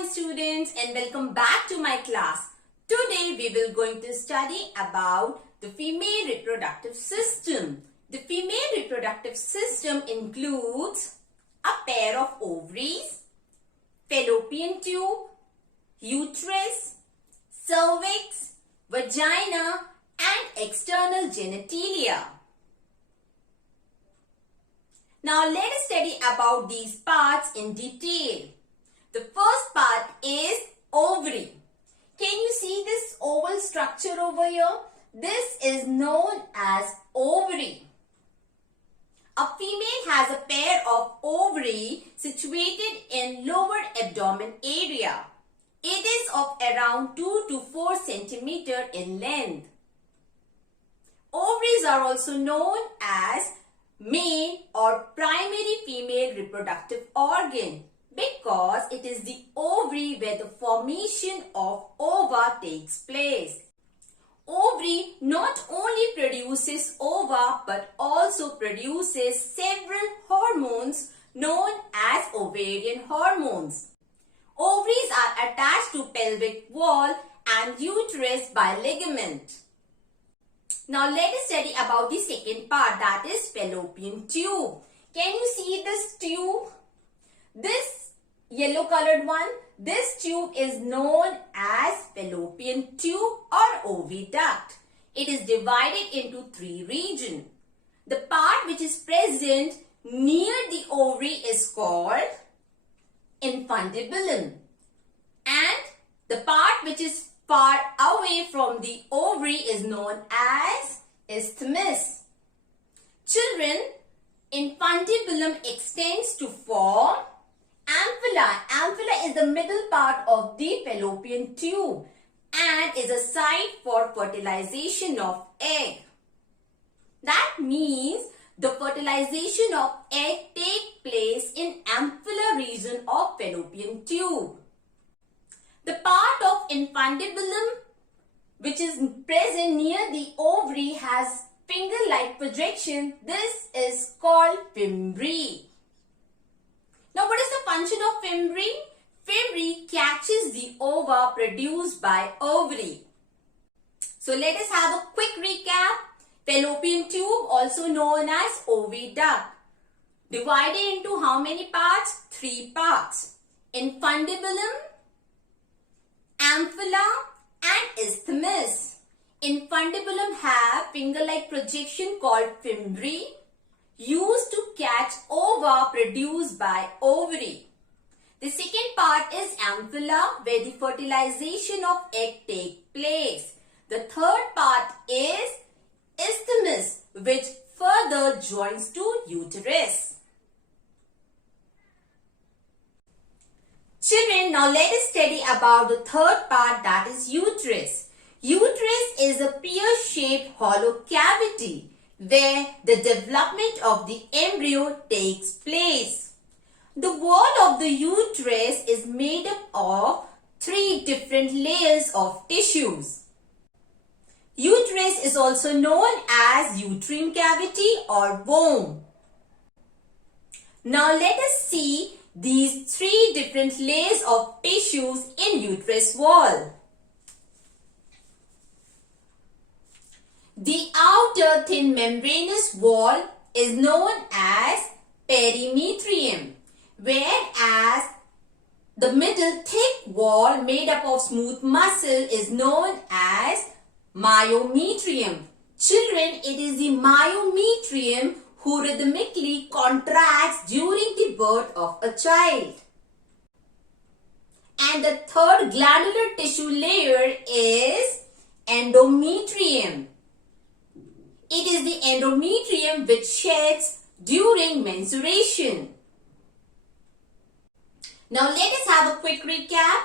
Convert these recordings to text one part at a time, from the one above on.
fine students, and welcome back to my class. Today we will going to study about the female reproductive system. The female reproductive system includes a pair of ovaries, fallopian tube, uterus, cervix, vagina and external genitalia. Now let us study about these parts in detail. The first part is ovary. Can you see this oval structure over here? This is known as ovary. A female has a pair of ovary situated in lower abdomen area. It is of around 2 to 4 centimeter in length. Ovaries are also known as main or primary female reproductive organ because it is the ovary where the formation of ova takes place. Ovary not only produces ova but also produces several hormones known as ovarian hormones. Ovaries are attached to pelvic wall and uterus by ligament. Now let us study about the second part, that is fallopian tube. Can you see this tube? This yellow colored one, this tube is known as fallopian tube or oviduct. It is divided into 3 regions. The part which is present near the ovary is called infundibulum, and the part which is far away from the ovary is known as isthmus. Children, infundibulum extends to form ampulla. Ampulla is the middle part of the fallopian tube and is a site for fertilization of egg. That means the fertilization of egg takes place in ampulla region of fallopian tube. The part of infundibulum which is present near the ovary has finger-like projection. This is called fimbriae. Now what is the function of fimbriae? Fimbriae catches the ova produced by ovary. So let us have a quick recap. Fallopian tube, also known as oviduct, divided into how many parts? 3 parts. Infundibulum, ampulla and isthmus. Infundibulum have finger-like projection called fimbriae used to catch ova produced by ovary. The second part is ampulla where the fertilization of egg takes place. The third part is isthmus which further joins to uterus. Children, now let us study about the third part, that is uterus. Uterus is a pear-shaped hollow cavity where the development of the embryo takes place. The wall of the uterus is made up of 3 different layers of tissues. Uterus is also known as uterine cavity or womb. Now let us see these 3 different layers of tissues in uterus wall. The outer thin membranous wall is known as perimetrium, whereas the middle thick wall made up of smooth muscle is known as myometrium. Children, it is the myometrium who rhythmically contracts during the birth of a child. And the third glandular tissue layer is endometrium. It is the endometrium which sheds during menstruation. Now let us have a quick recap.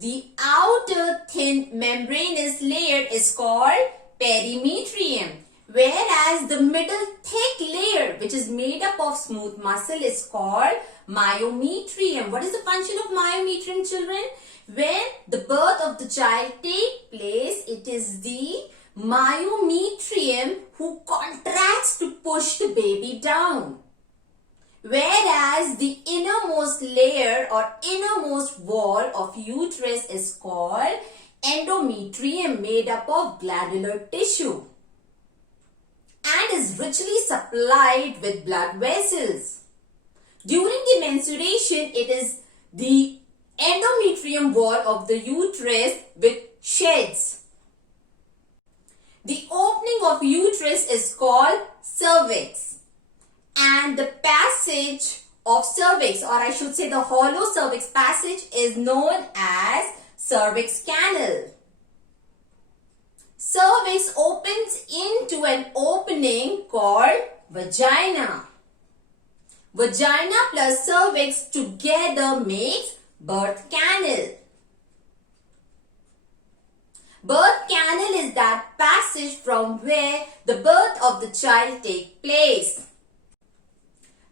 The outer thin membranous layer is called perimetrium, whereas the middle thick layer which is made up of smooth muscle is called myometrium. What is the function of myometrium, children? When the birth of the child takes place, it is the myometrium who contracts to push the baby down. whereas the innermost layer or innermost wall of uterus is called endometrium, made up of glandular tissue and is richly supplied with blood vessels. During the menstruation, it is the endometrium wall of the uterus which sheds. The opening of uterus is called cervix, and the passage of cervix, or I should say the hollow cervix passage, is known as cervix canal. Cervix opens into an opening called vagina. Vagina plus cervix together makes birth canal. Birth canal is that passage from where the birth of the child takes place.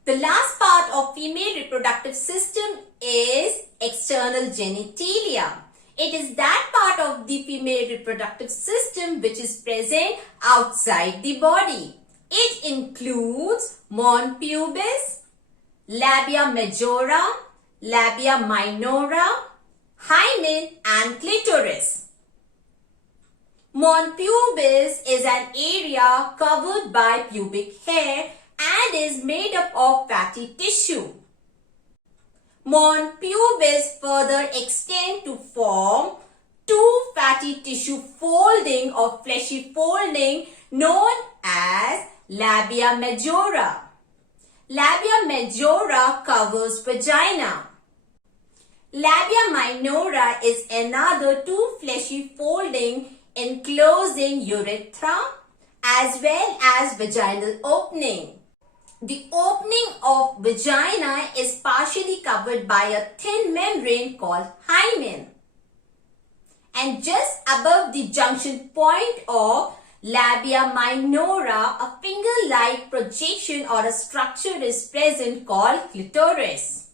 The last part of female reproductive system is external genitalia. It is that part of the female reproductive system which is present outside the body. It includes mons pubis, labia majora, labia minora, hymen and clitoris. Mons pubis is an area covered by pubic hair and is made up of fatty tissue. Mons pubis further extend to form two fatty tissue folding or fleshy folding known as labia majora. Labia majora covers vagina. Labia minora is another two fleshy folding enclosing urethra as well as vaginal opening. The opening of vagina is partially covered by a thin membrane called hymen. And just above the junction point of labia minora, a finger-like projection or a structure is present called clitoris.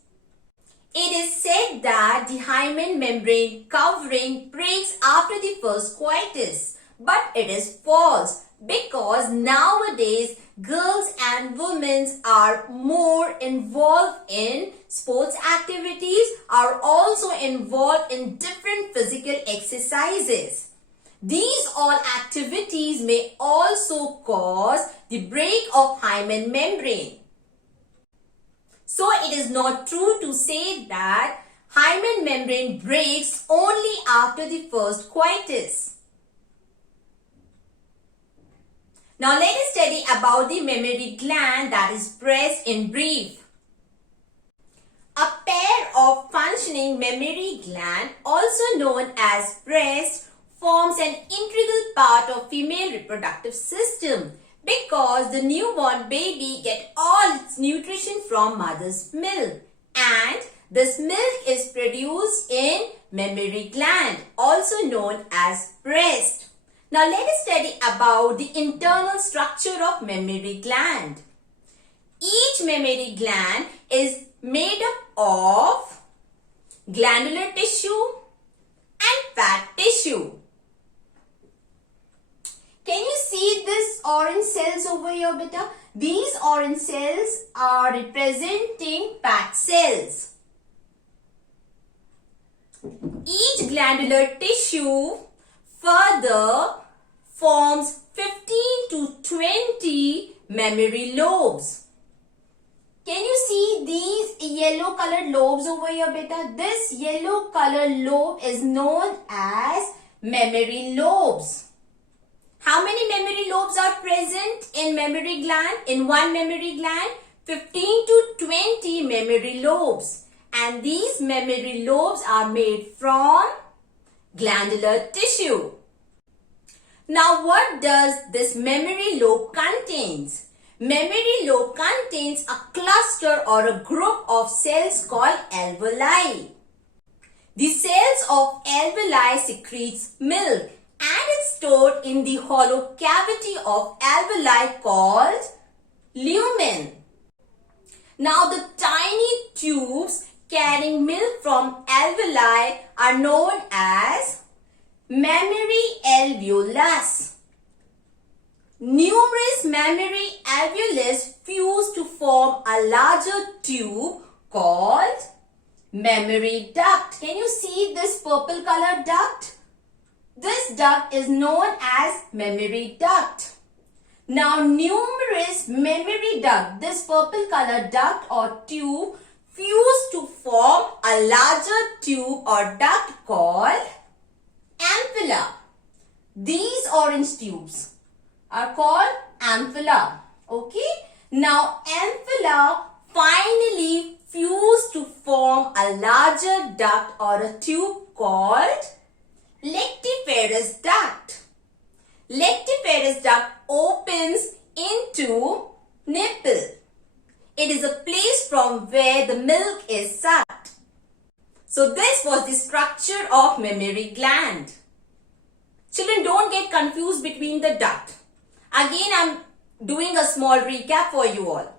It is said that the hymen membrane covering breaks after the first coitus, but it is false because nowadays girls and women are more involved in sports activities, are also involved in different physical exercises. These all activities may also cause the break of hymen membrane. So it is not true to say that hymen membrane breaks only after the first coitus. Now let us study about the mammary gland, that is breast, in brief. A pair of functioning mammary gland, also known as breast, forms an integral part of female reproductive system because the newborn baby gets all its nutrition from mother's milk, and this milk is produced in mammary gland, also known as breast. Now let us study about the internal structure of mammary gland. Each mammary gland is made up of glandular tissue and fat tissue. Can you see this orange cells over here, beta? These orange cells are representing fat cells. Each glandular tissue further forms 15 to 20 mammary lobes. Can you see these yellow colored lobes over here, beta? This yellow colored lobe is known as mammary lobes. How many mammary lobes are present in mammary gland? In one mammary gland, 15 to 20 mammary lobes. And these mammary lobes are made from glandular tissue. Now what does this mammary lobe contains? Mammary lobe contains a cluster or a group of cells called alveoli. The cells of alveoli secretes milk and it's stored in the hollow cavity of alveoli called lumen. Now the tiny tubes carrying milk from alveoli are known as mammary alveolus. numerous mammary alveolus fuse to form a larger tube called mammary duct. Can you see this purple colored duct? This duct is known as mammary duct. Now, numerous mammary duct, this purple colored duct or tube, fuse to form a larger tube or duct called ampulla. These orange tubes are called ampulla. Okay. Now, ampulla finally fuse to form a larger duct or a tube called lactiferous duct. Lactiferous duct opens into nipple. It is a place from where the milk is sucked. So this was the structure of mammary gland. Children, don't get confused between the duct. Again, I'm doing a small recap for you all.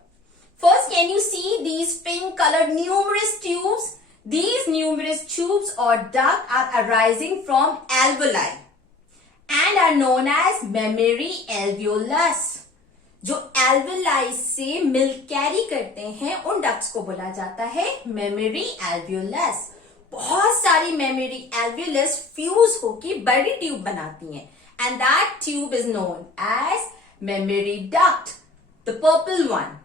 First, can you see these pink colored numerous tubes? These numerous tubes or duct are arising from alveoli and are known as mammary alveolus. जो alveoli से milk carry करते हैं उन ducts को बोला जाता है mammary alveolus. बहुत सारी mammary alveolus fuse होकर बड़ी tube बनाती हैं and that tube is known as mammary duct, the purple one.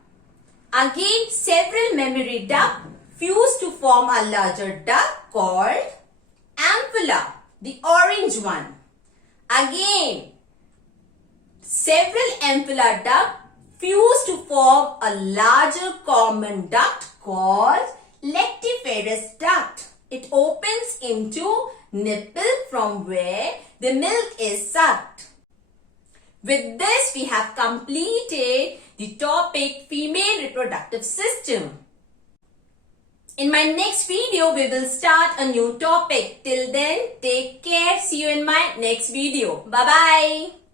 Again, several mammary duct fuse to form a larger duct called ampulla, the orange one. Again, several ampulla duct fuse to form a larger common duct called lactiferous duct. It opens into nipple from where the milk is sucked. With this, we have completed the topic female reproductive system. In my next video, we will start a new topic. Till then, take care. See you in my next video. Bye-bye.